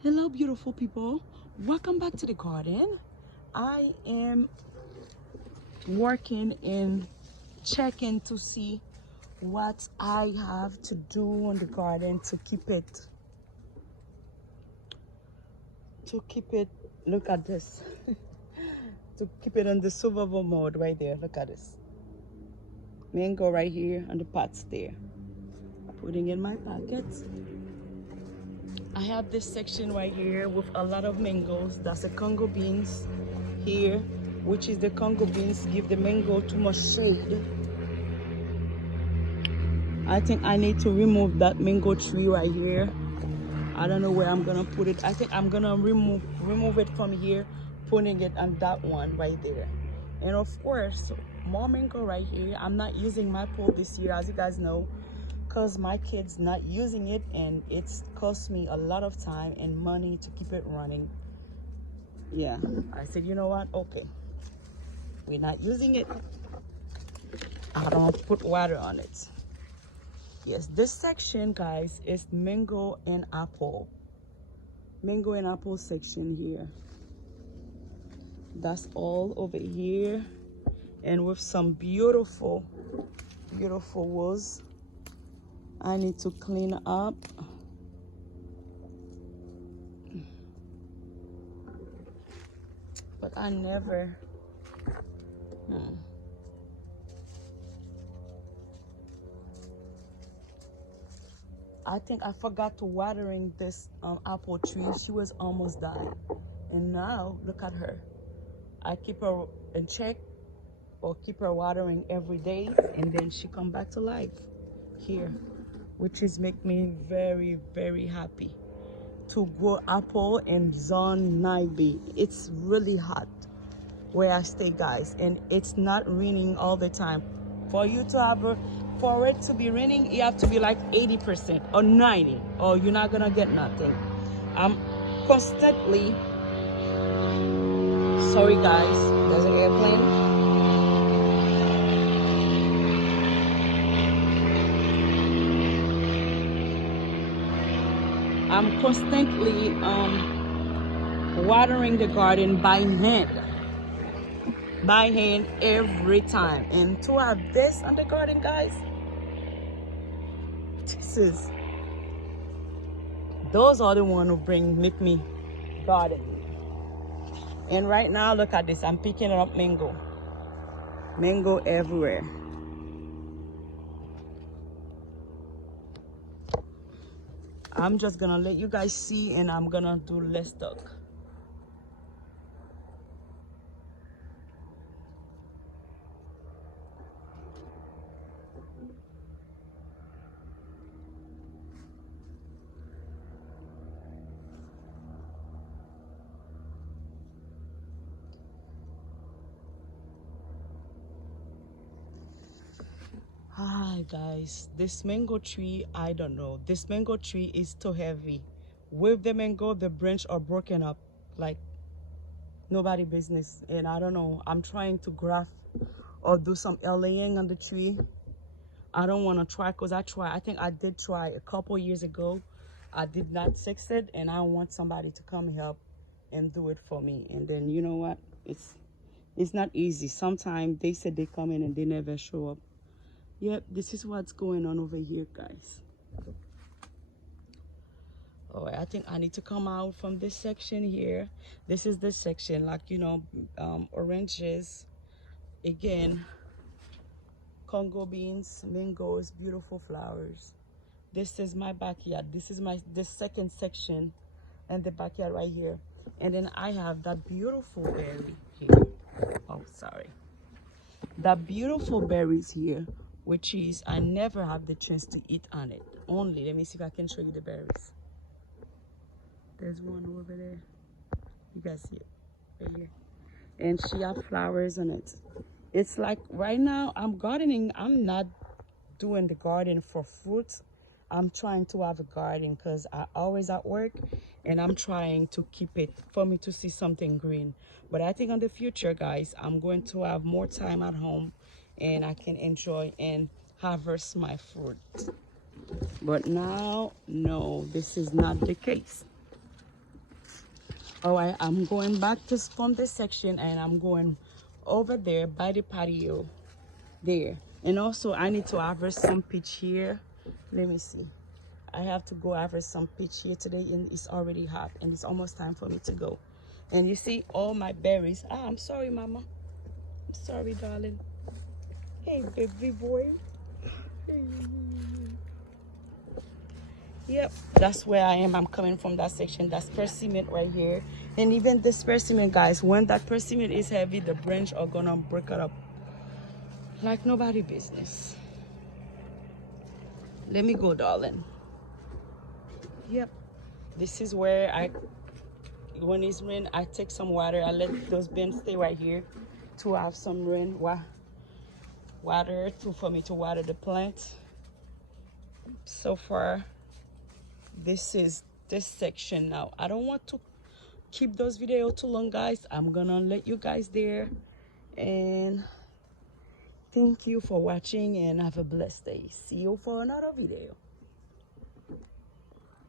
Hello beautiful people, welcome back to the garden. I am working and checking to see what I have to do on the garden to keep it look at this to keep it on the survival mode. Right there, look at this mango right here on the pots there, putting in my pockets. I have this section right here with a lot of mangoes. That's the Congo beans here, which is the Congo beans give the mango too much shade. I think I need to remove that mango tree right here. I don't know where I'm gonna put it. I think I'm gonna remove it from here, putting it on that one right there. And of course, more mango right here. I'm not using my pool this year, as you guys know, because my kids not using it, and it's cost me a lot of time and money to keep it running. Yeah, I said, you know what? Okay, we're not using it. I don't put water on it. Yes, this section, guys, is mango and apple. Mango and apple section here. That's all over here. And with some beautiful, beautiful walls. I need to clean up. But I never... I think I forgot to watering this apple tree. She was almost dying. And now, look at her. I keep her in check or keep her watering every day, and then she come back to life here, which is make me very, very happy to grow apple in zone 9B. It's really hot where I stay, guys, and it's not raining all the time. For you to have for it to be raining, you have to be like 80% or 90, or you're not gonna get nothing. I'm constantly... Sorry guys, there's an airplane. I'm constantly watering the garden by hand every time. And to have this on the garden, guys, those are the one who make me garden. And right now, look at this, I'm picking up mango everywhere. I'm just gonna let you guys see, and I'm gonna do less talk. Hi guys, this mango tree, I don't know. This mango tree is too heavy. With the mango, the branch are broken up like nobody business. And I don't know, I'm trying to graft or do some laying on the tree. I don't want to try, because I think I did try a couple years ago. I did not succeed, and I want somebody to come help and do it for me. And then, you know what, it's not easy. Sometimes they said they come in and they never show up. Yep, this is what's going on over here, guys. Oh, I think I need to come out from this section here. This is the section, like, you know, oranges, again, Congo beans, mangoes, beautiful flowers. This is my backyard. This is this second section and the backyard right here. And then I have that beautiful berry here. Oh, sorry. That beautiful berries here, which is, I never have the chance to eat on it. Only, let me see if I can show you the berries. There's one over there. You guys see it right here. And she have flowers on it. It's like right now I'm gardening. I'm not doing the garden for fruits. I'm trying to have a garden because I always at work, and I'm trying to keep it for me to see something green. But I think in the future, guys, I'm going to have more time at home, and I can enjoy and harvest my fruit. But now, no, this is not the case. All right, I'm going back to from this section, and I'm going over there by the patio there. And also I need to harvest some peach here. Let me see. I have to go harvest some peach here today, and it's already hot, and it's almost time for me to go. And you see all my berries. Ah, I'm sorry, mama. I'm sorry, darling. Hey, baby boy. Hey. Yep, that's where I am. I'm coming from that section. That's persimmon right here. And even this persimmon, guys, when that persimmon is heavy, the branch are gonna break it up like nobody business. Let me go, darling. Yep, this is where when it's rain, I take some water. I let those bins stay right here to have some rain water for me to water the plant. So far, this is this section now. I don't want to keep those videos too long, guys. I'm gonna let you guys there, and thank you for watching, and have a blessed day. See you for another video.